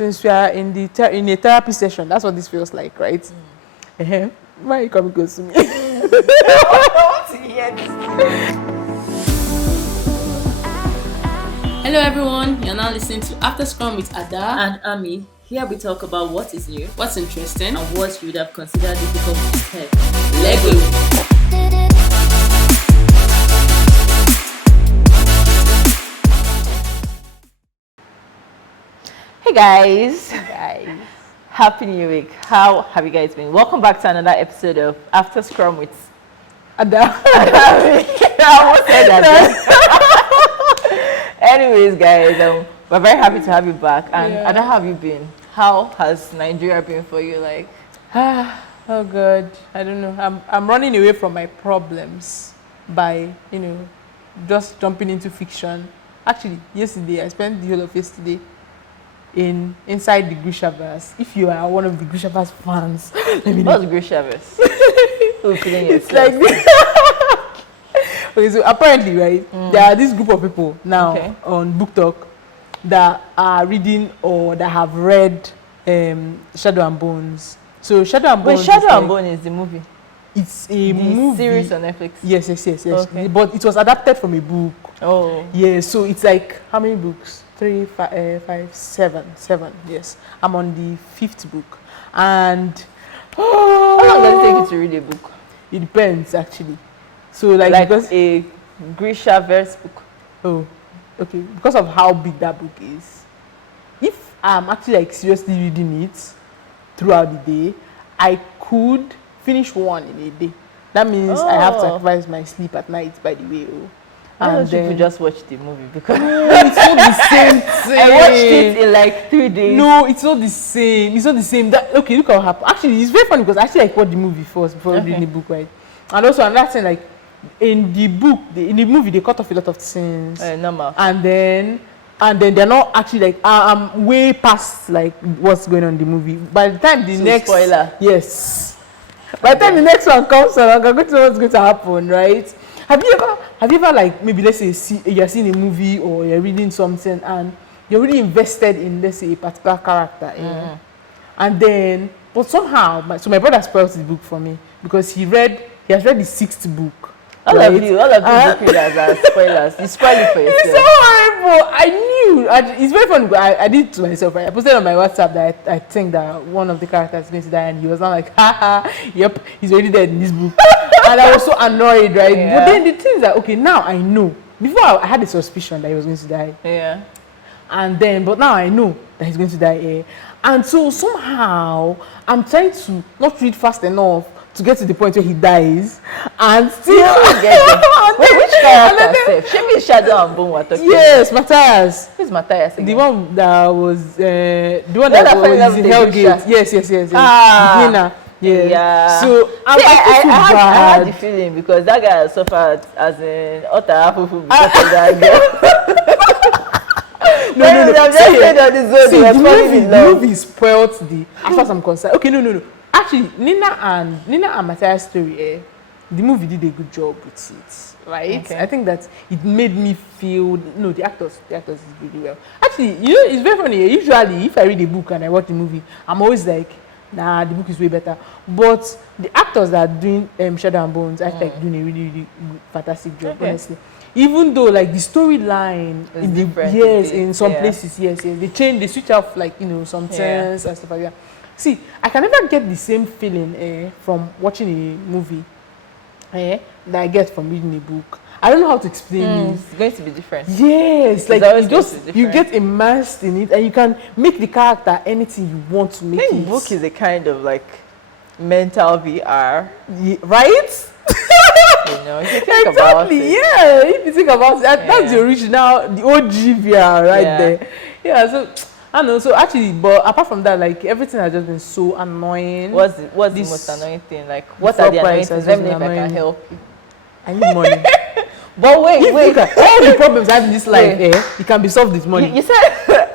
since we are in in a therapy session, that's what this feels like, right? Why are you coming close to me? I want to hear this. Hello everyone, you're now listening to After Scrum with Ada And Ami. Here we talk about what is new what's interesting and what you would have considered difficult to tell. Lego. Hey guys. Happy New Week. How have you guys been? Welcome back to another episode of After Scrum with Ada. I almost said that. Anyways, guys, we're very happy to have you back. And Ada, how have you been? How has Nigeria been for you? Like, Oh God, I don't know. I'm running away from my problems by just jumping into fiction. Actually, yesterday I spent the whole of yesterday inside the Grishaverse. If you are one of the Grishaverse fans, let me know. what's Grishaverse? Who's feeling It's like okay, so apparently, right, there are this group of people now on Book Talk that are reading or that have read Shadow and Bones. So Shadow and Bones. Wait, Shadow and Bone is the movie. It's a movie series on Netflix. Yes. Okay. But it was adapted from a book. Oh. Yeah, so it's like how many books? 3, 5, 7. Yes, I'm on the 5th book, and How long does it take you to read a book? it depends actually. So like because a Grishaverse book. oh, okay, because of how big that book is. If I'm actually like seriously reading it throughout the day, I could finish one in a day. That means I have to sacrifice my sleep at night, by the way. Why don't you just watch the movie? Because it's not the same thing. I watched it in like 3 days. No, it's not the same. It's not the same. Okay, look what happened. Actually, it's very funny because I actually like watched the movie first before reading the book, right? And also another thing, like in the book, in the movie, they cut off a lot of scenes. Normal. And then they're not actually like I'm way past like what's going on in the movie. By the time the next spoiler. Yes. By the time the next one comes along, I'm going to know what's going to happen, right? Have you ever like maybe let's say you're seeing a movie or you're reading something and you're really invested in let's say a particular character, and then but somehow my brother spoiled the book for me because he has read the 6th book. All of you book readers are spoilers. You spoil it for yourself. It's so horrible. I knew. It's very funny. I did it to myself. Right? I posted on my WhatsApp that I think that one of the characters is going to die, and he was not like, haha, yep, he's already dead in this book. And I was so annoyed, right? Yeah. But then the thing is that okay, now I know. Before I had a suspicion that he was going to die. Yeah. But now I know that he's going to die. And so somehow I'm trying to not read fast enough to get to the point where he dies, and still get there. Wait, which character? She means Shadow and Bone we're talking. Yes, Matthias. Who's Matthias again? The one that was that was in Hellgate. Yes. Nina. Yeah. So I had the feeling because that guy suffered as an utter apple because of that girl. No. The movie spoiled as far as I'm concerned. Okay, no. Actually, Nina and Matthias' story, the movie did a good job with it, right? Okay. I think that it made me feel the actors did really well. Actually, it's very funny. Usually, if I read a book and I watch the movie, I'm always like, nah, the book is way better. But the actors that are doing Shadow and Bones, I think doing a really, really good, fantastic job, honestly. Even though like the storyline is different. In some places, they switch off like some things and stuff like that. See, I can never get the same feeling from watching a movie that I get from reading a book. I don't know how to explain it. It's going to be different. Yes, like you get immersed in it and you can make the character anything you want to make it. Book is a kind of like mental VR. Right? If you think about it. Yeah, if you think about it, that's the original, the OG VR there. Yeah, so I don't know. So actually, but apart from that, like everything has just been so annoying. What's the most annoying thing? Like, what are the annoying things? Let me know if I can help you. I need money. But wait. All the problems I have in this life, it can be solved with money. You said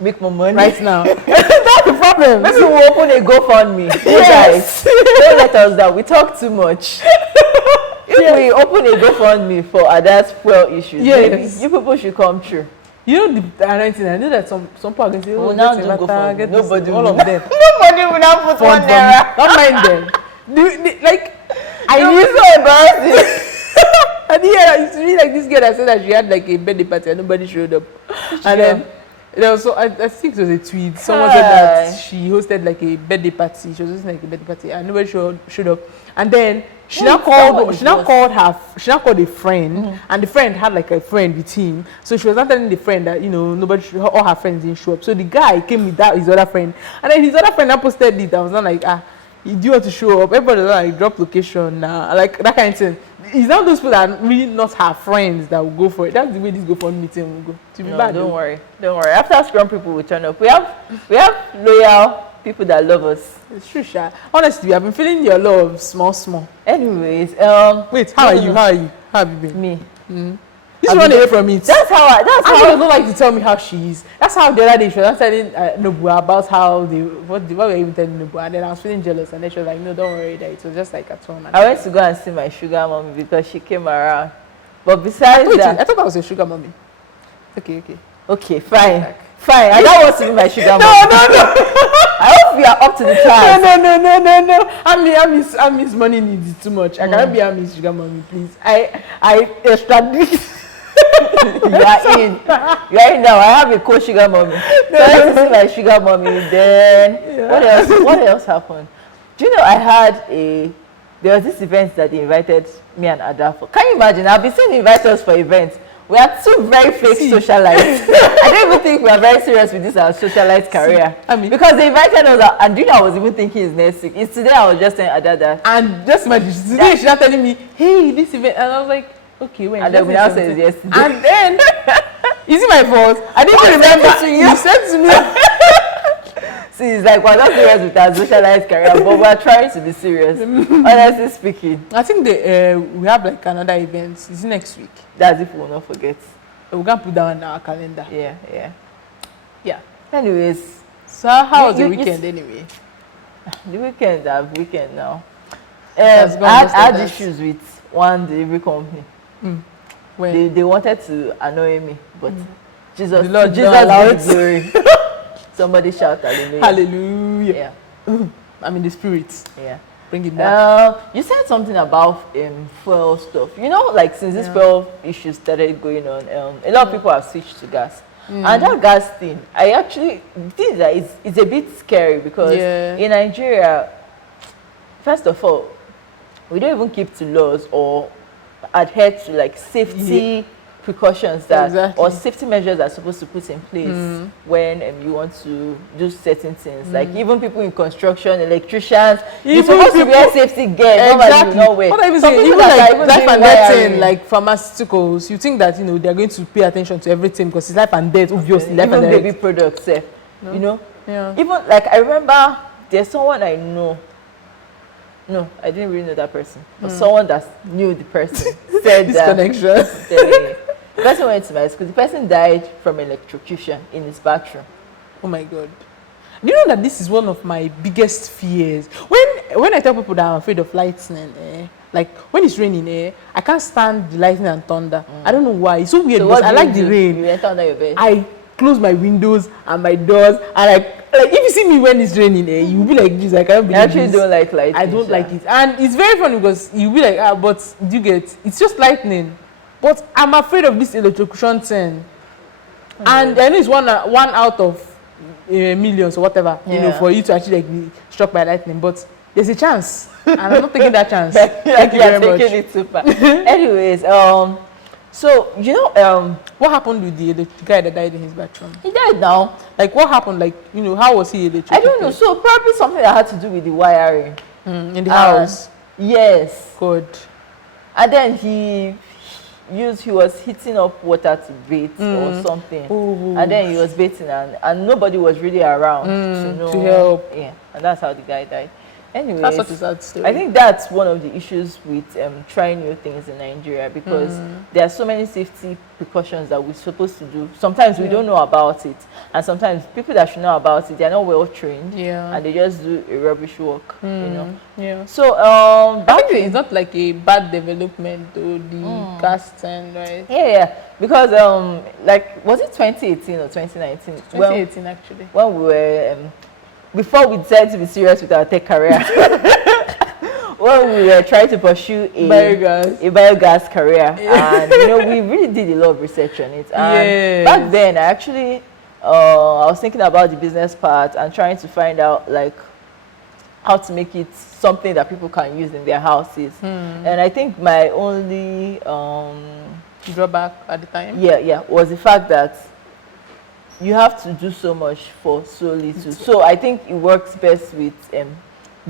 make more money right now. That's the problem. Maybe we'll open a GoFundMe. Yes. Guys, don't let us down. We talk too much. If we open a GoFundMe for Ada's fuel issues, maybe you people should come through. You know the anointing. I know that some people are going to say, Well, now get don't go for Tabata, it. get this, Nobody all will. of them. Nobody will not put Fund one from naira. Don't mind them. Like, I You'll knew be so embarrassing. and yeah, it's really like this girl that said that she had like a birthday party and nobody showed up. And then there was I think it was a tweet. Someone said that she hosted like a birthday party. She was hosting like a birthday party and nobody showed up. And then she now called a friend, and the friend had like a friend with him. So she was not telling the friend that all her friends didn't show up. So the guy came with his other friend, and then his other friend now posted it. I was not like, do you want to show up? Everybody was like, drop location now, like that kind of thing. It's not those people that are really not her friends that will go for it. That's the way this GoFundMe meeting will go. To be bad, don't worry. After Scrum, people will turn up. We have loyal people that love us. It's true, Sha. Honestly, I've been feeling your love small. Anyways, wait, how are you? How have you been? Me. Just run away from it. That's how I don't like to tell me how she is. That's how the other day she was telling Nobu about how what we were even telling Nobu, and then I was feeling jealous, and then she was like, no, don't worry, that it was just like at home. I went to go and see my sugar mommy because she came around. But besides that, I thought I was your sugar mommy. Okay, fine. I don't want to be my sugar mommy. No. I hope you are up to the task. No. Ami's money needs too much. I cannot be Ami's sugar mommy, please. I extract You are in now. I have a co-sugar mommy. So I went to see my sugar mommy. Then what else happened? Do you know there was this event that they invited me and Ada for. Can you imagine? I've been seeing inviters for events. We are two very fake socialites. I don't even think we are very serious with this our socialite career. Because they invited us, and do you know I was even thinking it's next week. It's today. I was just saying Ada that. And just imagine today she's not telling me, hey, this event, and I was like, okay, when? And then we now say yesterday. And then, is it my fault? I didn't even remember. You said to me. See, it's like we're not serious with our socialized career, but we're trying to be serious. Honestly speaking. I think we have like another event. Is it next week? That's if we will not forget. We're going to put that on our calendar. Yeah. Anyways. So how was the weekend anyway? The weekend now. I had issues with one delivery company. When? They wanted to annoy me, but Jesus glory. Somebody shout hallelujah. Hallelujah. Yeah. I'm in the spirit. Yeah. Bring it back. You said something about fuel stuff. You know, like since this fuel issue started going on, a lot of people have switched to gas. And that gas thing, I actually think that it's a bit scary because in Nigeria, first of all, we don't even keep to laws or adhere to like safety precautions or safety measures that are supposed to put in place when you want to do certain things. Like even people in construction, electricians, you're supposed to wear safety gear. Exactly. What I say, even like life and death thing, like pharmaceuticals, you think that they're going to pay attention to everything because it's life and death, obviously. Life even and death. baby products, you know. Yeah. Even like I remember, there's someone I know. No, I didn't really know that person. But someone that knew the person said this that. connection. The person went to my school. The person died from electrocution in his bathroom. Oh my God. Do you know that this is one of my biggest fears? When I tell people that I'm afraid of lightning, like when it's raining, I can't stand the lightning and thunder. I don't know why. It's so weird because I like the rain. You enter under your bed. I close my windows and my doors, and like if you see me when it's raining, you'll be like, "Jesus, I can't believe I actually this." don't like lightning. I don't like it, and it's very funny because you'll be like, but do you get? It's just lightning, but I'm afraid of this electrocution thing, and I know it's one out of millions or whatever, for you to actually like be struck by lightning, but there's a chance, and I'm not taking that chance. Thank you very much. It super. Anyways, so what happened with the guy that died in his bathroom? He died now. Like what happened? Like how was he electrocuted? I don't know. So probably something that had to do with the wiring in the house. Yes. Good. And then he was heating up water to bathe or something. Ooh. And then he was bathing and nobody was really around to help. Yeah, and that's how the guy died. Anyways, That's such a sad story. I think that's one of the issues with trying new things in Nigeria, because there are so many safety precautions that we're supposed to do. Sometimes we don't know about it, and sometimes people that should know about it, they're not well trained, and they just do a rubbish work, you know. Yeah. So I think it's not like a bad development though, the gas thing, right? yeah, because like, was it 2018 or 2019? 2018 actually. When we were before we decided to be serious with our tech career, when we were trying to pursue a biogas career, and you know, we really did a lot of research on it. And back then, I actually I was thinking about the business part and trying to find out like how to make it something that people can use in their houses. And I think my only drawback at the time, was the fact that you have to do so much for so little. So I think it works best with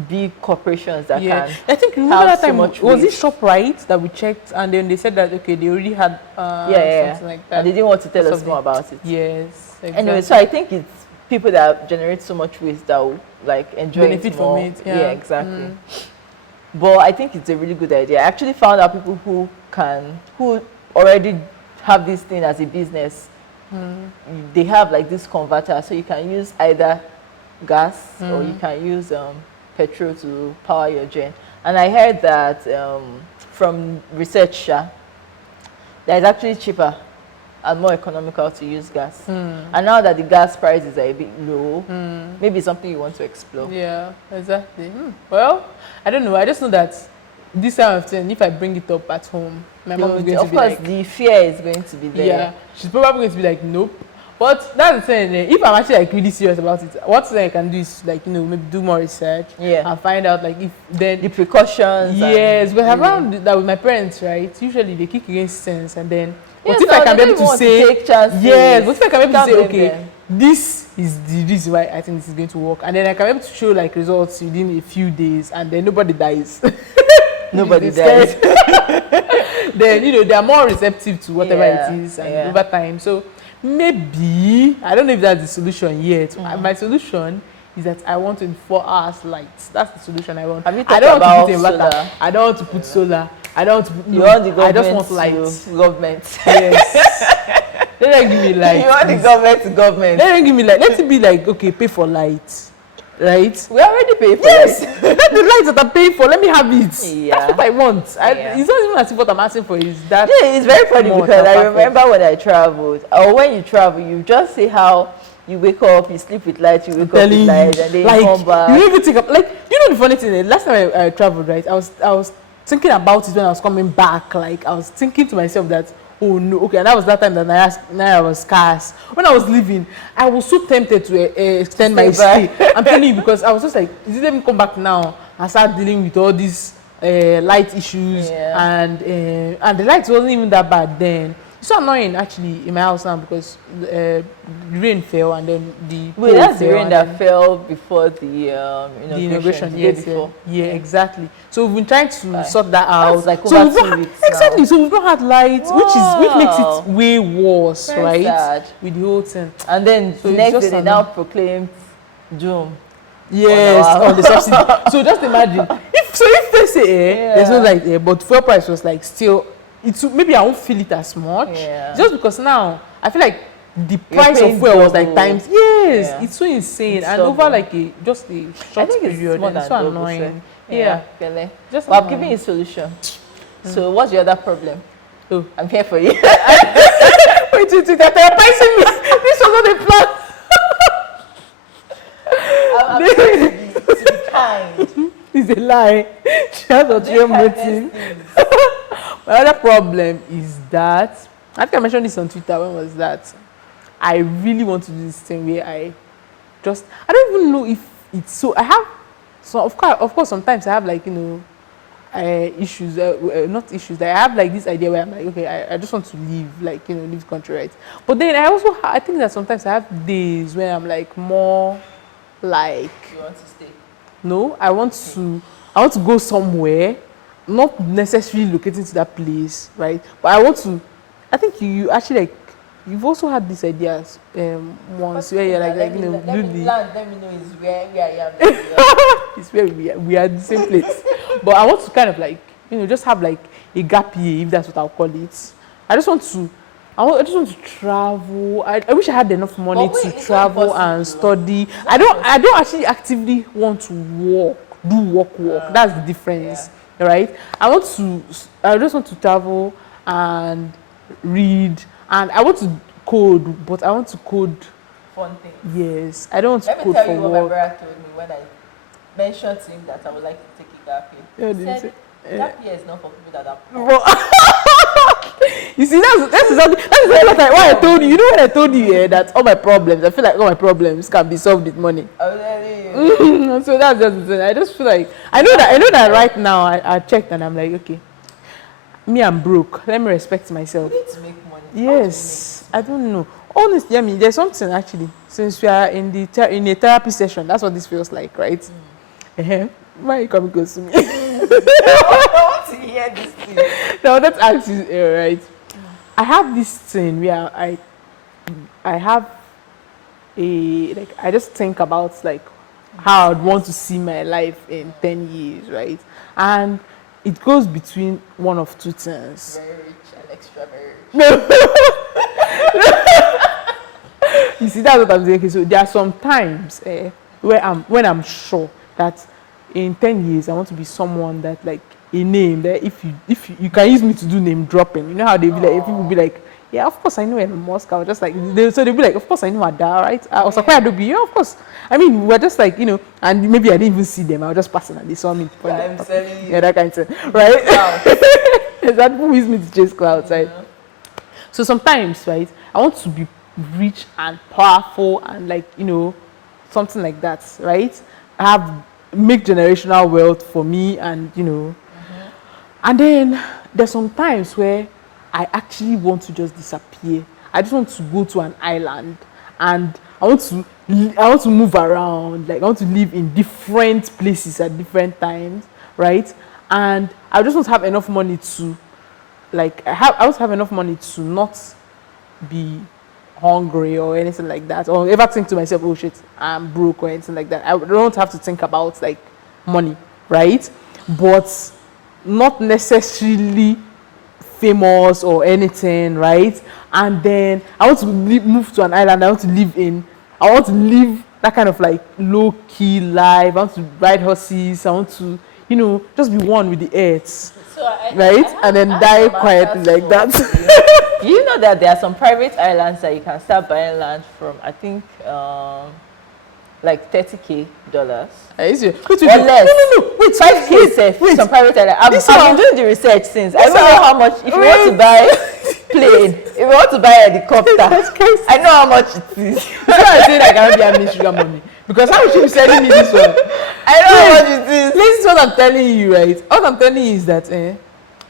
big corporations that can. I think remember that time, was it ShopRite that we checked, and then they said that okay, they already had something like that, and they didn't want to tell us more about it. Yes, exactly. Anyway, so I think it's people that generate so much waste that will like enjoy benefit it more. from it. Yeah, exactly. But I think it's a really good idea. I actually found out people who already have this thing as a business. They have like this converter, so you can use either gas or you can use petrol to power your gen. And I heard that from research that it's actually cheaper and more economical to use gas. And now that the gas prices are a bit low, maybe it's something you want to explore. Yeah, exactly. Well, I don't know. I just know that this kind of thing, if I bring it up at home, my mom is going to be like... Of course, the fear is going to be there. Yeah, she's probably going to be like, nope. But that's the thing, if I'm actually like really serious about it, what I can do is like, you know, maybe do more research and find out like if then... The precautions. Yes, but around that with my parents, right, usually they kick against sense, and then... But if I can be able to say... Yes, but if I can be able to say, okay, this is the reason why I think this is going to work, and then I can be able to show like results within a few days, and then nobody dies. Nobody dies. Then, you know, they are more receptive to whatever it is, and over time. So maybe, I don't know if that's the solution yet. My solution is that I want 24 hours lights. That's the solution I want. Have you I don't about want to put inverter. I don't want to put solar. I don't want to put... You want the government, I just want lights. Government. Yes. Let them give me lights. You want the government to government. Let them give me light. Let it be like, okay, pay for lights. Right? We already pay for it. Yes. Let the lights that I'm paying for, let me have it. Yeah. That's what I want. It's not even as if what I'm asking for is that. Yeah, it's very funny because I remember when I traveled, or when you travel, you just see how you wake up, you sleep with lights, you wake up with lights, and then you come back. You even think of, like, you know the funny thing, last time I traveled, right, I was thinking about it when I was coming back. Like, I was thinking to myself that, oh no, okay, and that was that time that Naira was scarce. When I was leaving, I was so tempted to extend my stay. I'm telling you, because I was just like, let me come back now and start dealing with all these light issues, and the lights wasn't even that bad then. It's so annoying actually in my house now because rain fell, and then the wait, that's the rain that fell before the inauguration. Yeah, exactly. So we've been trying to sort that out. That's like over 2 weeks exactly. So we've not had lights, which makes it way worse, very right? Sad. With the whole thing. And then the next day they now proclaimed doom. Yes, on the subsidy. So just imagine if they say there's no light, but fuel price was like still. Maybe I won't feel it as much, just because now I feel like the price of fuel was like times. Yes, it's so insane, it's and over like just a short period. It's so annoying. Just I'm giving you a solution. So what's your other problem? Oh, I'm here for you. wait, they're therapizing me. This was not a plan. I'm trying to be kind. It's a lie. She has ulterior motive. My other problem is that, I think I mentioned this on Twitter. When was that? I really want to do this thing where I don't even know if it's so. I have, so of course, sometimes I have like, you know, issues, not issues, that I have like this idea where I'm like, okay, I just want to leave, like, you know, leave the country, right? But then I think that sometimes I have days where I'm like more like, you want to stay? No, I want to go somewhere, not necessarily locating to that place, right? But I think you actually like you've also had these ideas once where you're like let you know, me do the land, let me know is where I am. it's where we are at the same place. But I want to kind of like, you know, just have like a gap year, if that's what I'll call it. I just want to I just want to travel. I wish I had enough money But wait, to it's travel not and possible. study. I don't actually actively want to work. That's the difference, right? I just want to travel and read, and I want to code, but I want to code. Fun thing. Yes, I don't want to Let me code tell for you what my work. brother told me when I mentioned to him that I would like to take a gap year. Yeah, He did you said, say- gap year is not for people that are poor. You see, that's exactly why I told you. You know when I told you that all my problems, I feel like all my problems can be solved with money. I'm telling you. So that's just the thing. I just feel like I know that right now I checked and I'm like, okay, me I'm broke. Let me respect myself. You need to make money. Yes, I don't know. Honestly, I mean, there's something actually. Since we are in in a therapy session, that's what this feels like, right? Why are you coming close to me? I want to hear this thing. Now let's ask you, right? I have this thing where I have a like I just think about like how I'd want to see my life in 10 years, right? And it goes between one of two things. Very rich and extra very rich. You see, that's what I'm saying. Okay, so there are some times when I'm sure that in 10 years I want to be someone that like a name that if you can use me to do name dropping. You know how they be like, if people be like, yeah, of course I know Elon Musk. I was just like, so they'll be like, of course I know Ada, right? I was like, where do be? Yeah, of course. I mean, we're just like, you know, and maybe I didn't even see them. I was just passing and they saw me. I'm telling you. Yeah, that kind of thing, right? That people use me to chase clouds, right? Yeah. So sometimes, right, I want to be rich and powerful and like, you know, something like that, right? Make generational wealth for me and, you know, and then there's some times where I actually want to just disappear. I just want to go to an island and I want to move around. Like I want to live in different places at different times, right? And I just want to have enough money to, like, I want to have enough money to not be hungry or anything like that, or ever think to myself, oh shit, I'm broke or anything like that. I don't have to think about like money, right? But not necessarily famous or anything, right? And then I want to move to an island. I want to live that kind of like low key life. I want to ride horses. I want to, you know, just be one with the earth. So Right? And then die quietly like that. You know that there are some private islands that you can start buying land from, I think, like $30,000. Wait, Or less. No. Wait, 5K safe. wait. Some private island. I've been doing the research since. I don't know how much. If you want to buy plane, if you want to buy helicopter, I know how much it is. That's why I say I cannot be having sugar money. Because how would you be selling me this one? I know how much it is. This is what I'm telling you, right? What I'm telling you is that,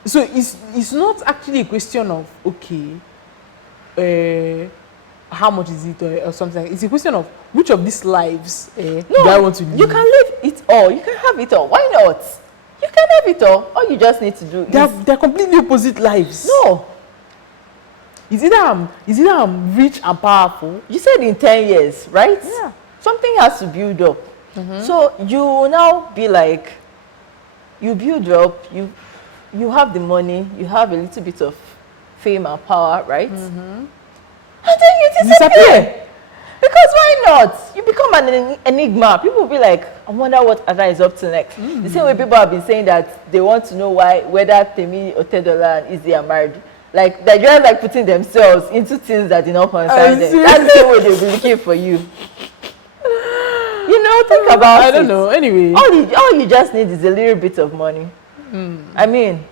so it's not actually a question of, okay, how much is it or something. It's a question of which of these lives do I want to live. You can live it all. You can have it all. Why not? You can have it all. All you just need to do is... They're completely opposite lives. No. It's either I'm rich and powerful. You said in 10 years, right? Yeah. Something has to build up. So you will now be like, you build up, you have the money, you have a little bit of fame and power, right? And then you disappear. Because why not? You become an enigma. People will be like, I wonder what Ada is up to next. The same way people have been saying that they want to know whether Temi or Tedola and Izzy are married. Like, they're just like putting themselves into things that do not concern them. That's the same way they'll be looking for you. You know, think about it. I don't know. Anyway. All you just need is a little bit of money. I mean,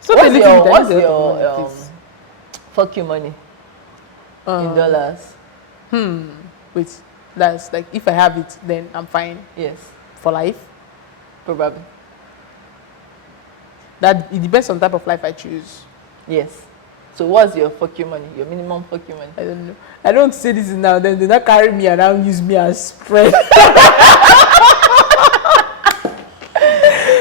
So what's your fuck you money in dollars? Wait, that's like if I have it, then I'm fine Yes, for life. probably. That it depends on the type of life I choose. Yes. So what's your fuck you money? Your minimum fuck you money? I don't know. I don't say this now. Then they not carry me around, use me as spread.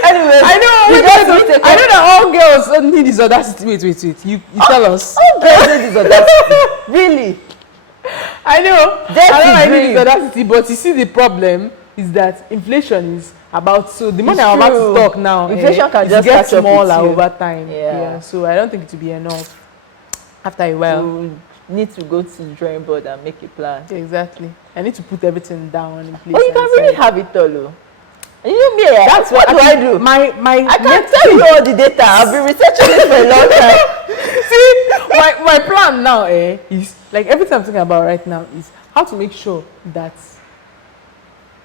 Anyway, I know that all girls need this audacity. Wait. You tell us. All president is audacity. Really? I know. That's I know I the need dream. this audacity, but you see the problem is that inflation is about, so the money It's I'm about true. to talk now, Inflation can it just gets catch up with smaller you. over time. Yeah. So I don't think it will be enough after a while. You need to go to the drawing board and make a plan. Exactly. I need to put everything down in place. But you can and really decide. have it all. Oh. And you know me, that's what do I do? My I can next tell you all the data. I've been researching it for a long time. See, my plan now is like everything I'm thinking about right now is how to make sure that,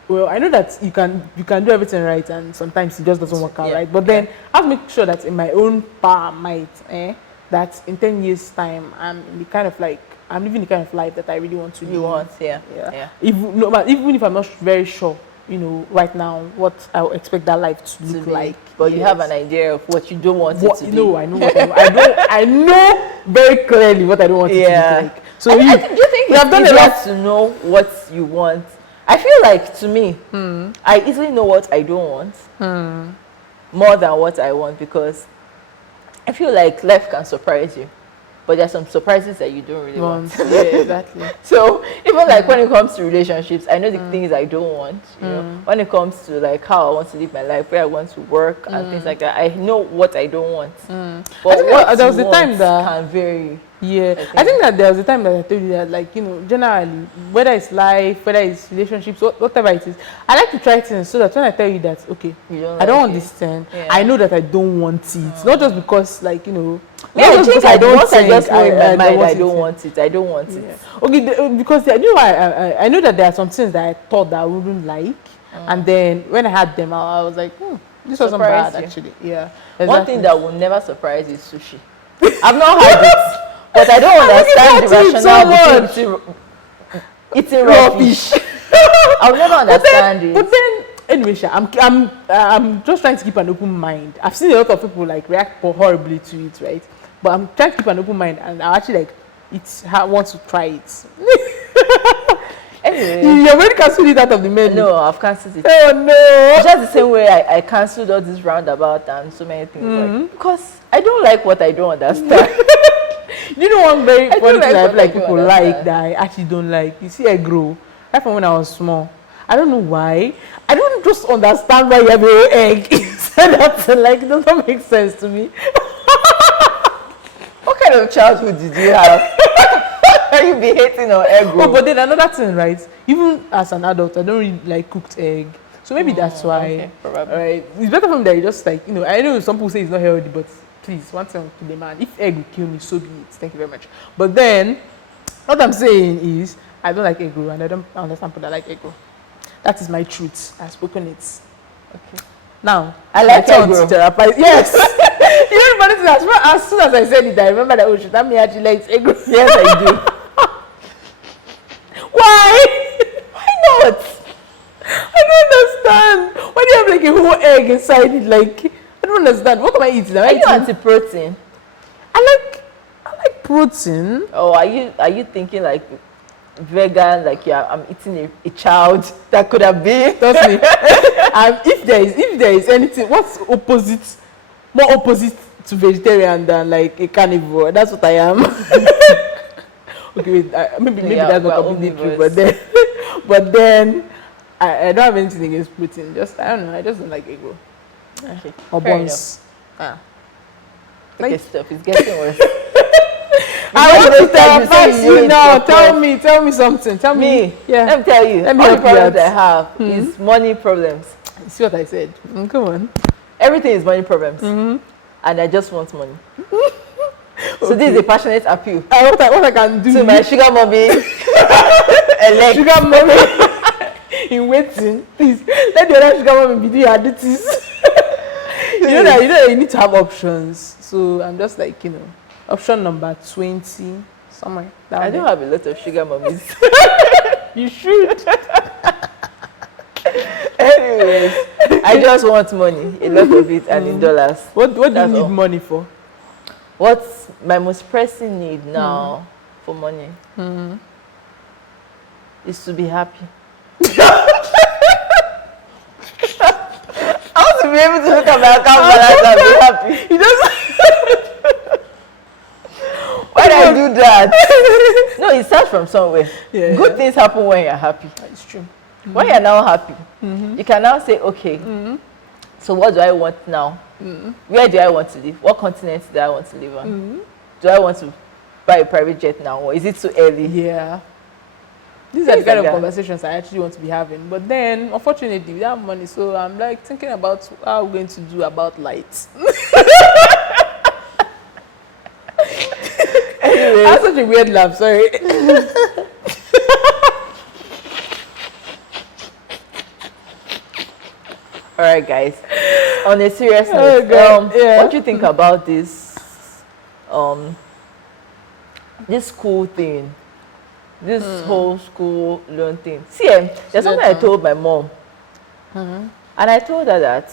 well, I know that you can do everything right and sometimes it just doesn't work out right, but then how to make sure that in my own power might that in 10 years time I'm living the kind of life that I really want to live. You want, yeah. Even if I'm not very sure, right now what I would expect that life to look like. But you have an idea of what you don't want it to be. No, I know what I know very clearly what I don't want it to look like. So do you think it's easier to know what you want? I feel like, to me, I easily know what I don't want more than what I want, because I feel like life can surprise you, but there are some surprises that you don't really want. Yeah, exactly. So even like when it comes to relationships, I know the things I don't want. You know, when it comes to like how I want to live my life, where I want to work and things like that, I know what I don't want. But what there was you a time want that can vary. Yeah, I think that there was a time that I told you that, like, generally, whether it's life, whether it's relationships, whatever it is, I like to try things so that when I tell you that, okay, I don't want this thing, I know that I don't want it. Not just because, like, I think I don't think, I just know in my mind I don't want it. I don't want it. Okay, because I know that there are some things that I thought that I wouldn't like, and then when I had them, I was like, this wasn't bad, actually. Yeah. Exactly. One thing that will never surprise is sushi. I've not had it. But I don't understand the rationale between eating raw fish. I'll never understand it. But then, anyway, I'm just trying to keep an open mind. I've seen a lot of people like react horribly to it, right? But I'm trying to keep an open mind, and I actually want to try it. Anyway, you already cancelled it out of the menu. No, I've cancelled it. Oh no! It's just the same way I cancelled all this roundabout and so many things, like, because I don't like what I don't understand. You know one very funny thing I feel like people like understand. that I actually don't like? You see egg roll. Right from when I was small. I don't know why. I don't just understand why you have your egg inside that thing. Like, it doesn't make sense to me. What kind of childhood did you have? Are you be hating on egg roll? Oh, but then another thing, right? Even as an adult, I don't really like cooked egg. So maybe that's why. Okay, probably. Right? It's better for me that you just like, I know some people say it's not healthy, but please, one thing to the man, if egg will kill me, so be it. Thank you very much. But then, what I'm saying is, I don't like egg roll, and I don't understand people that like egg roll. That is my truth. I've spoken it. Okay. Now, I like egg roll. Yes. You know the funny thing, as soon as I said it, I remember that, that me actually likes egg roll. Yes, I do. Why? Why not? I don't understand. Why do you have like a whole egg inside it? Like, I don't understand. What am I eating? Are you anti-protein? I like protein. Oh, are you thinking like vegan? Like, I'm eating a child that could have been. Trust me. If there is anything, what's more opposite to vegetarian than like a carnivore? That's what I am. Okay, wait, maybe that's not completely true, but then I don't have anything against protein. I don't know. I just don't like egg roll. Okay. Or buns. Okay, stuff. It's getting worse. I want to therapise you now. Tell me something. Tell me. Yeah. Let me tell you. Let me all help the problems I have is money problems. See what I said? Come on. Everything is money problems, and I just want money. So this is a passionate appeal. What I can do to my sugar mommy. Sugar mommy in waiting. Please let the other sugar mommy be doing her duties. you know that you need to have options. So I'm just like, option number 20 somewhere. I don't have a lot of sugar mummies. You should. Anyways, I just want money, a lot of it, and in dollars. What do you need money for? What's my most pressing need now for money? Is to be happy. I want to be able to look at my account balance and be happy. He doesn't. When I I do that. No, it starts from somewhere. Yeah. Good things happen when you're happy. It's true. When you're now happy, you can now say, okay, so what do I want now? Where do I want to live? What continent do I want to live on? Do I want to buy a private jet now, or is it too early? Yeah. These are the kind of that. conversations I actually want to be having. But then, unfortunately, we have money, so I'm like thinking about how we're going to do about lights. Anyway, That's such a weird laugh, sorry. all right, guys. On a serious Oh, note, God, yeah. what do you think about this? This school thing, this whole school loan thing. See, there's something I told my mom, and I told her that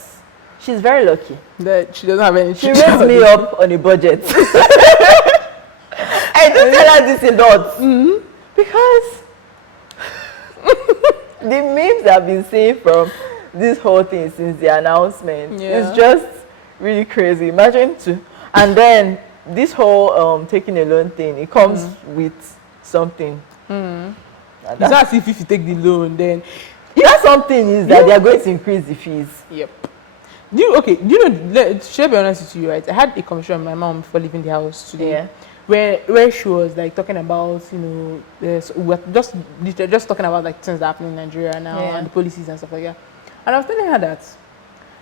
she's very lucky. That she doesn't have any. She raised me up on a budget. I do tell her this a lot because the memes I've been seeing from this whole thing since the announcement is just really crazy. Imagine and then this whole taking a loan thing, it comes with something. It's not as if you take the loan, then That something is that they are going to increase the fees. yep. Do you know? Should I be honest with you, right? I had a conversation with my mom before leaving the house today. Yeah. Where she was like talking about, we're just talking about like things that happen in Nigeria now and the policies and stuff like that. And I was telling her that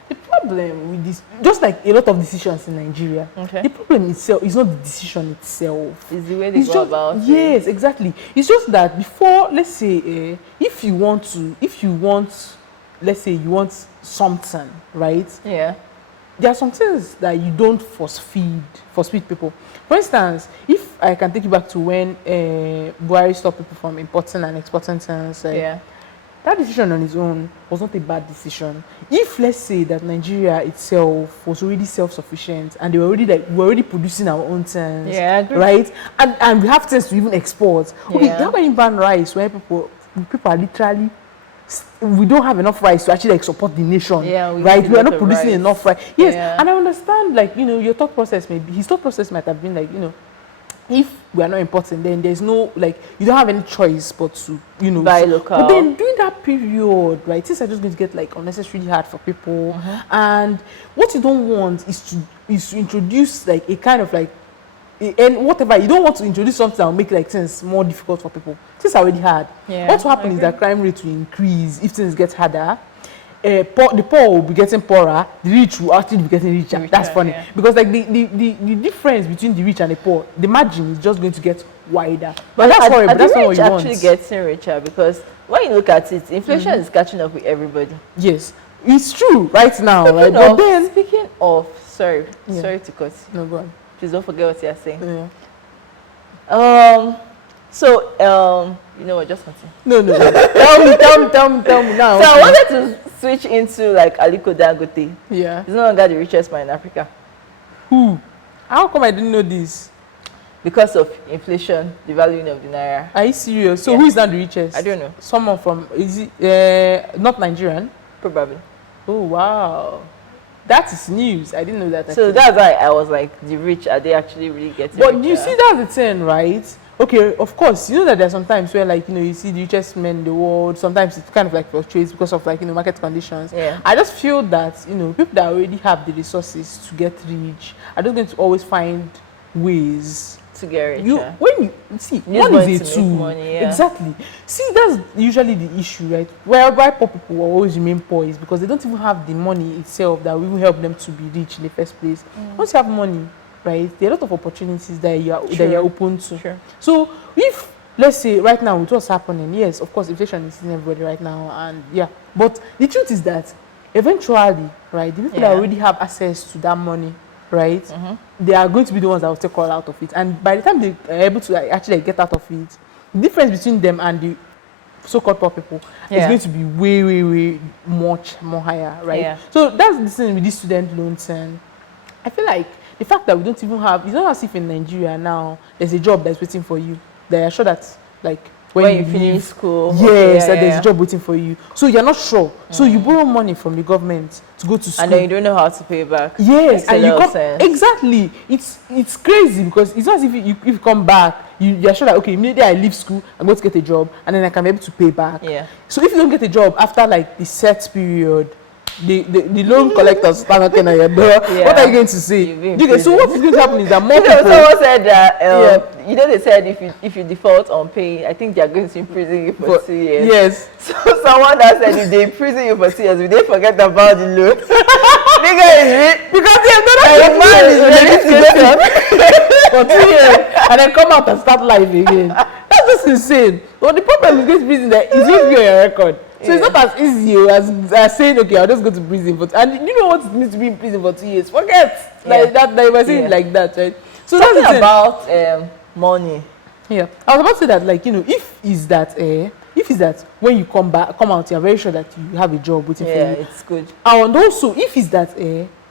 the problem with this, just like a lot of decisions in Nigeria, the problem itself is not the decision itself. It's the way they go about it. Yes, exactly. It's just that before, let's say, if you want, let's say you want something, right? Yeah. There are some things that you don't force feed people. For instance, if I can take you back to when Buhari stopped people from importing and exporting things, that decision on its own was not a bad decision. If let's say that Nigeria itself was already self-sufficient and they were already producing our own things, right? And we have things to even export. Okay, how can you ban rice where people are literally, we don't have enough rice to actually like support the nation, right? We are not producing enough rice. Yes, and I understand, like, his thought process might have been like, if we are not importing, then there's no, like, you don't have any choice but to, buy local. But then during that period, right, things are just going to get like unnecessarily hard for people, and what you don't want is to introduce like a kind of like, and whatever, you don't want to introduce something that will make like things more difficult for people. Things are already hard. What will happen is that crime rate will increase if things get harder. The poor will be getting poorer, the rich will actually be getting richer. That's funny. Because like the difference between the rich and the poor, the margin is just going to get wider. But that's horrible. That's not what you want. The rich actually getting richer because when you look at it, inflation is catching up with everybody. Yes, it's true right now, right? But then, speaking of, sorry to cut you. No, go on. Please don't forget what you're saying. Yeah. You know what, just continue. No. Tell me now. So I wanted to switch into like Aliko Dangote. Yeah. He's no longer the richest man in Africa. Who? How come I didn't know this? Because of inflation, the valuing of the naira. Are you serious? So who is not the richest? I don't know. Someone from, is it not Nigerian? Probably. Oh wow. That is news. I didn't know that. So that's why I was like, the rich, are they actually really getting But richer? you see, that's the thing, right? Okay, of course, you know that there are some times where, like, you see the richest men in the world, sometimes it kind of like fluctuates because of, like, market conditions. Yeah. I just feel that, people that already have the resources to get rich are just going to always find ways to get richer. When you see, money is a tool. Money, Exactly. See, that's usually the issue, right? Why poor people will always remain poor is because they don't even have the money itself that will even help them to be rich in the first place. Once you have money, right, there are a lot of opportunities that you're open to. Sure. So if, let's say, right now with what's happening, yes, of course, inflation is in everybody right now, and but the truth is that eventually, right, the people that already have access to that money, right, they are going to be the ones that will take all out of it, and by the time they are able to actually get out of it, the difference between them and the so-called poor people is going to be way much more higher, right? So that's the thing with these student loans, and I feel like the fact that we don't even have, it's not as if in Nigeria now there's a job that's waiting for you that you're sure that, like, when you finish school. Yes, Okay, that there's a job waiting for you. So you're not sure. So you borrow money from the government to go to school. And then you don't know how to pay back. Yes, Makes and a you lot come of sense. exactly. It's crazy because it's not as if you come back, you're sure that okay, immediately I leave school, I'm going to get a job, and then I can be able to pay back. Yeah. So if you don't get a job after like the set period, the loan collectors start knocking at your door. Yeah. What are you going to say? You've been Okay, so what is going to happen is that more You know, people. someone said that you know, they said if you default on paying, I think they're going to imprison you for 2 years. Yes. So someone that said if they imprison you for 2 years, will they forget about the loan? Nigga is rich Because and man is ready to get for 2 years and then come out and start life again. That's just insane. But the problem is going to prison that it's going to be on your record. So it's not as easy as saying, okay, I'll just go to prison for and you know what it means to be in prison for 2 years? Forget like that you were saying like that, right? So talking that's about money. Yeah, I was about to say that, like, you know, if it's that when you come out, you're very sure that you have a job waiting for you. Yeah, it's good. And also, if it's that,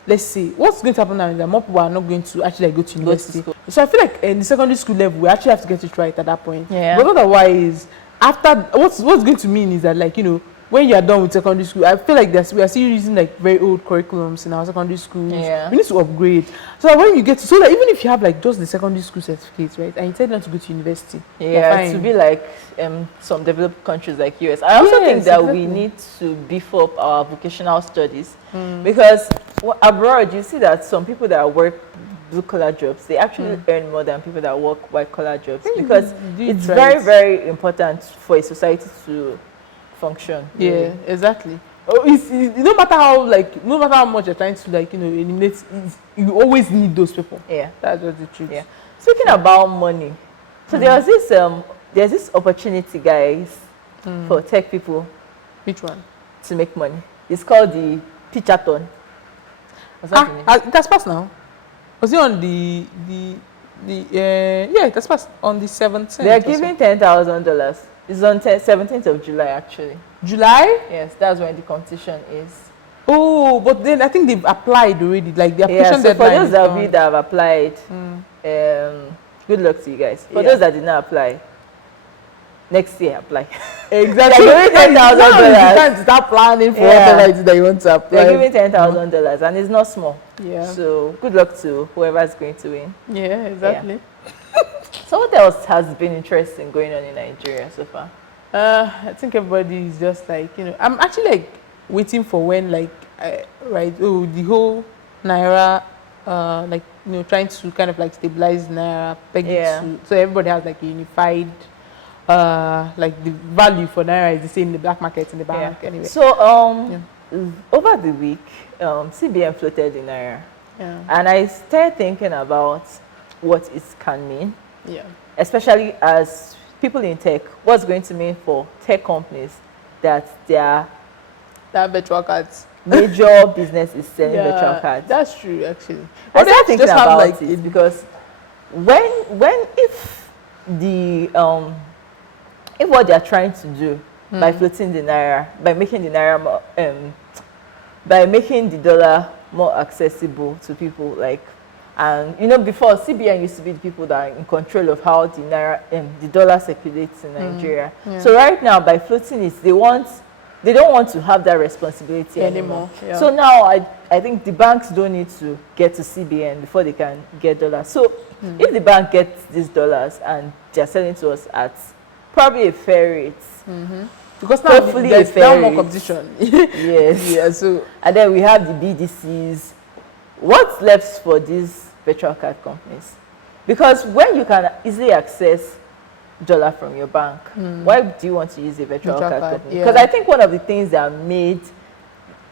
let's say, what's going to happen now is that more people are not going to actually like, go to university. So I feel like in the secondary school level, we actually have to get it right at that point. Yeah. But otherwise, after what's going to mean is that, like, you know, when you are done with secondary school, I feel like we are still using like very old curriculums in our secondary schools. Yeah. We need to upgrade. So that when you get so that even if you have like just the secondary school certificates, right, and you tell them to go to university, Yeah, to be like some developed countries like US. I also think that we need to beef up our vocational studies because abroad you see that some people that work blue collar jobs, they actually earn more than people that work white collar jobs because it's very, very important for a society to function. Yeah, exactly. Oh, it's no matter how much you're trying to, like, you know, eliminate, you always need those people. Yeah, that's just the truth. Yeah. Speaking about money, so there's this opportunity, guys, for tech people. Which one? To make money. It's called the Pitchathon. That's passed now. Was it on yeah, that's passed on the 17th. They are giving $10,000. It's on 17th of July, actually. July? Yes, that's when the competition is. Oh, but then I think they've applied already. Like the application so for those deadline that have applied, good luck to you guys. For those that did not apply, next year apply. Exactly. They're giving $10,000. You can't start planning for whatever it is that you want to apply. They're giving $10,000 and it's not small. Yeah. So good luck to whoever is going to win. Yeah, exactly. Yeah. So what else has been interesting going on in Nigeria so far? I think everybody is just like, you know, I'm actually like waiting for when the whole Naira, like, you know, trying to kind of like stabilize Naira, so everybody has like a unified, like the value for Naira is the same in the black market in the bank anyway. So over the week, CBN floated the Naira, and I started thinking about what it can mean. Yeah. Especially as people in tech, what's going to mean for tech companies that their virtual cards major business is selling virtual cards. That's true, actually. I started thinking about it because if what they are trying to do by floating the Naira, by making the Naira more, by making the dollar more accessible to people, like. And you know, before CBN used to be the people that are in control of how the Naira, the dollar circulates in Nigeria. So right now, by floating it, they don't want to have that responsibility anymore. Yeah. So now, I think the banks don't need to get to CBN before they can get dollars. So if the bank gets these dollars and they're selling to us at probably a fair rate, because now there's now more competition. Yes. Yeah. So and then we have the BDCs. What's left for these virtual card companies? Because when you can easily access dollar from your bank, why do you want to use a virtual card company? Because I think one of the things that made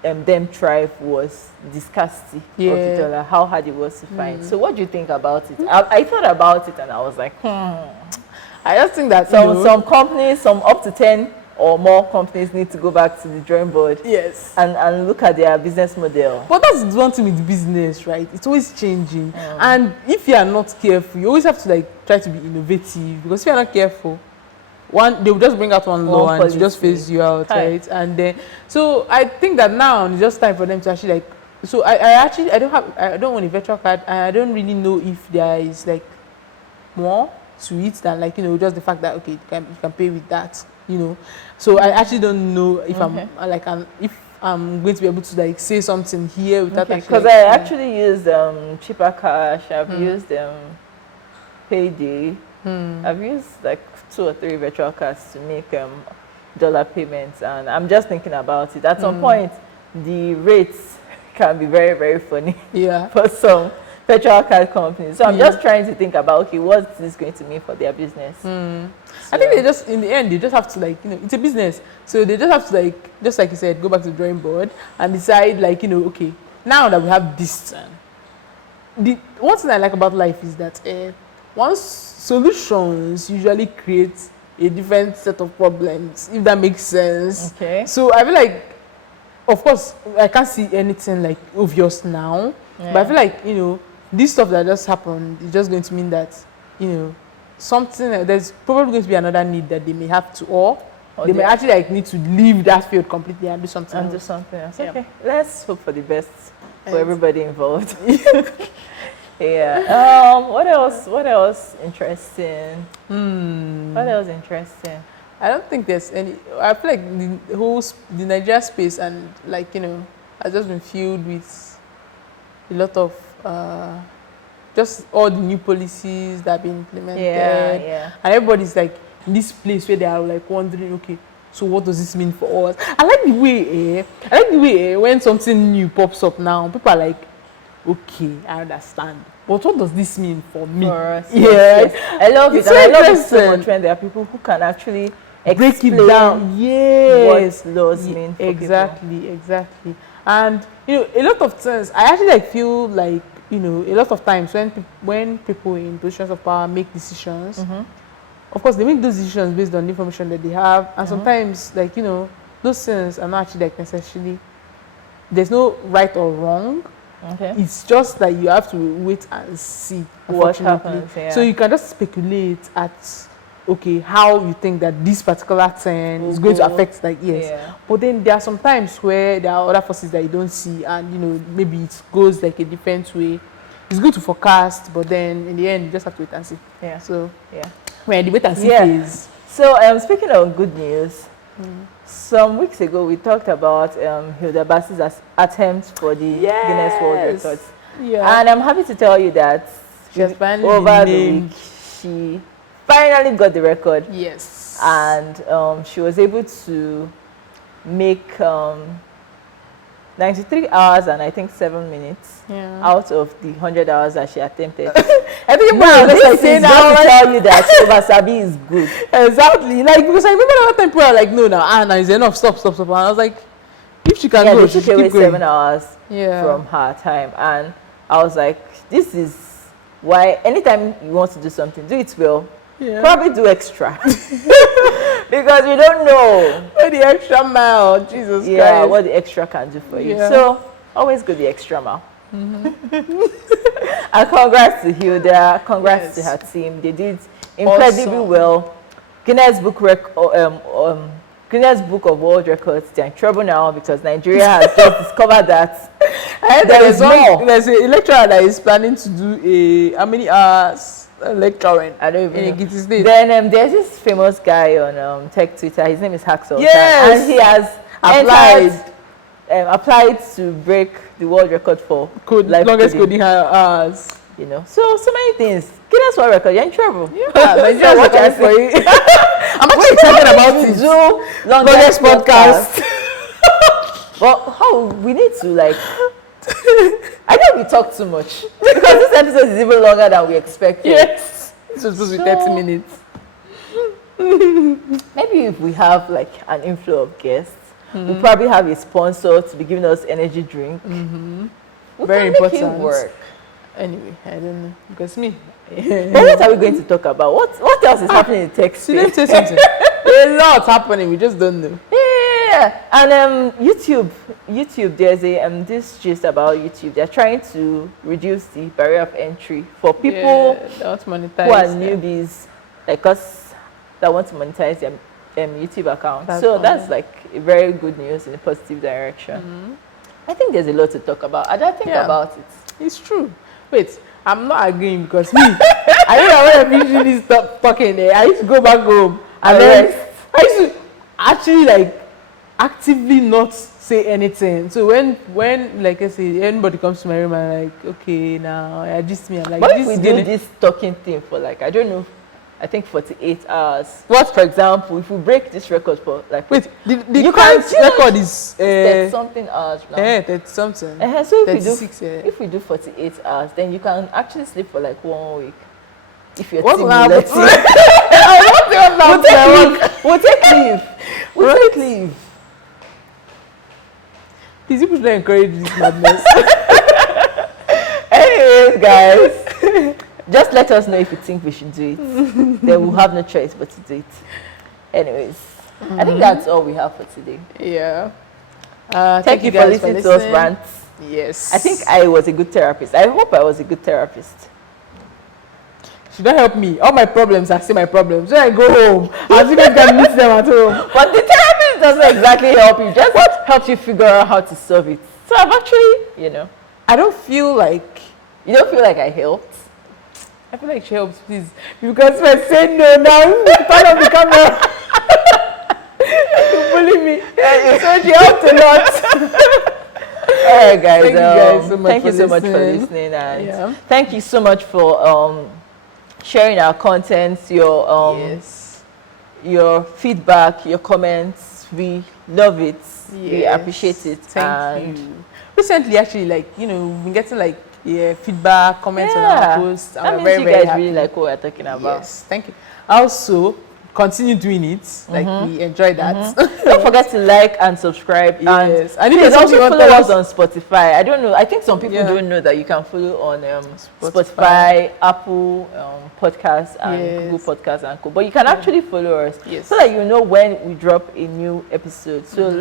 them thrive was the scarcity of the dollar, how hard it was to find. So what do you think about it? I thought about it and I was like, I just think that some companies, some up to 10 or more companies need to go back to the drawing board. Yes. And look at their business model. But that's one thing with business, right? It's always changing. And if you are not careful, you always have to like try to be innovative, because if you're not careful, they will just bring out one law and it just phase you out, right? And then so I think that now it's just time for them to actually like, so I don't want a virtual card, and I don't really know if there is like more to it than like, just the fact that, okay, you can pay with that, So I actually don't know if if I'm going to be able to like say something here without because I actually used cheaper cash. I've used Payday. I've used like 2 or 3 virtual cards to make dollar payments, and I'm just thinking about it. At some point, the rates can be very, very funny for some virtual card companies. So I'm just trying to think about, okay, what's this going to mean for their business? So I think they just, in the end, they just have to like, it's a business. So they just have to like, just like you said, go back to the drawing board and decide like, okay, now that we have this, the one thing I like about life is that once solutions usually create a different set of problems, if that makes sense. Okay. So I feel like, of course, I can't see anything like obvious now, but I feel like, this stuff that just happened is just going to mean that, something, there's probably going to be another need that they may have to, or they may actually like need to leave that field completely and do something else. Okay, let's hope for the best for everybody involved. Yeah. What else interesting? What else interesting? I don't think there's any. I feel like the Nigeria space and like has just been filled with a lot of just all the new policies that have been implemented. Yeah. And everybody's like in this place where they are like wondering, okay, so what does this mean for us? I like the way when something new pops up now, people are like, okay, I understand. But what does this mean for me? For us, yes. I love it. And I love it so much when there are people who can actually break it down. Yes. What laws mean for exactly. And a lot of times I actually like feel like a lot of times when people in positions of power make decisions, of course they make those decisions based on the information that they have, and sometimes like those things are not actually like necessarily, there's no right or wrong. Okay. It's just that you have to wait and see what happens. So you can just speculate at, okay, how you think that this particular thing is going to affect, like, but then there are some times where there are other forces that you don't see, and maybe it goes like a different way. It's good to forecast, but then in the end you just have to wait and see. So the wait and see phase. So speaking of good news, some weeks ago we talked about Hilda Bassi's attempt for the Guinness World Records. And I'm happy to tell you that over the week she finally got the record. Yes. And she was able to make 93 hours and I think 7 minutes out of the 100 hours that she attempted. I think now this is going to tell you that Obasabi is good. Exactly. Like, because I remember that time people were like, no, Anna is enough, stop. And I was like, if she can go, she took away 7 hours from her time. And I was like, this is why anytime you want to do something, do it well. Probably do extra. Because you don't know the extra mile, Jesus Christ. What the extra can do for you. So always go the extra mile. And congrats to Hilda, congrats to her team. They did incredibly well. Guinness Book of World Records, they're in trouble now because Nigeria has just discovered that there's a lecturer that is planning to do how many hours lecturing. I don't even know. Then there's this famous guy on tech Twitter. His name is Haxel. Yes. And he has applied to break the world record for longest coding hours. So many things. Guinness World Record, you're in trouble. Nigerians watch out for you. I'm actually excited about it. Do longest podcast. Well, we need to like. I know we talk too much because this episode is even longer than we expected. Yes, it's supposed to be 30 minutes. Maybe if we have like an inflow of guests, we'll probably have a sponsor to be giving us energy drink. Very important. Make it work. Anyway, I don't know because me. But what are we going to talk about? What else is happening in tech space? Didn't say something. There's a lot happening. We just don't know. Yeah, and YouTube. There's this gist about YouTube. They're trying to reduce the barrier of entry for people who are newbies, like us, that want to monetize their YouTube account. That's like a very good news in a positive direction. I think there's a lot to talk about. I don't think about it. It's true. Wait, I'm not agreeing because me, I know that when I finish really stop talking there, I used to go back home and then I used to actually like actively not say anything. So when like I say anybody comes to my room, I'm like, okay, now I just me. I'm like, But if we do this talking thing for like, I don't know, I think 48 hours. What, for example, if we break this record for like, wait, the current record is 30 something hours now. Yeah, 30 something. So 36, if we do 48 hours, then you can actually sleep for like 1 week. If you're What's team gonna let's happen? We'll take leave. We'll take leave. These people don't encourage this madness. Anyways, guys, just let us know if you think we should do it. Then we'll have no choice but to do it. Anyways, I think that's all we have for today. Yeah. Thank you for listening to us rant. Yes. I think I was a good therapist. I hope I was a good therapist. Should that help me? All my problems are still my problems. When I go home, I'll see if I can meet them at home. But the therapist doesn't exactly help you. Just helps you figure out how to solve it. So I've actually, I don't feel like... You don't feel like I helped? I feel like she helps, please. Because if I say no now, turn on the camera. You believe me? So she helped a lot. All right, guys. Thank you so much for listening. And yeah. thank you so much for sharing our content, your feedback, your comments. We love it. Yes. We appreciate it. Thank you. Recently, actually, we've been getting feedback, comments on our posts. That means you guys really like what we're talking about. Yes, thank you. Also, continue doing it. We enjoy that. Don't forget to like and subscribe. Yes. And please also follow us on Spotify. I don't know. I think some people don't know that you can follow on Spotify, Apple Podcasts, and Google Podcasts and But you can actually follow us so that you know when we drop a new episode. So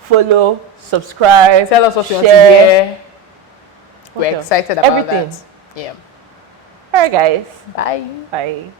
follow, subscribe, tell us what you want to hear. We're excited about everything. That. Yeah. All right, guys. Bye. Bye.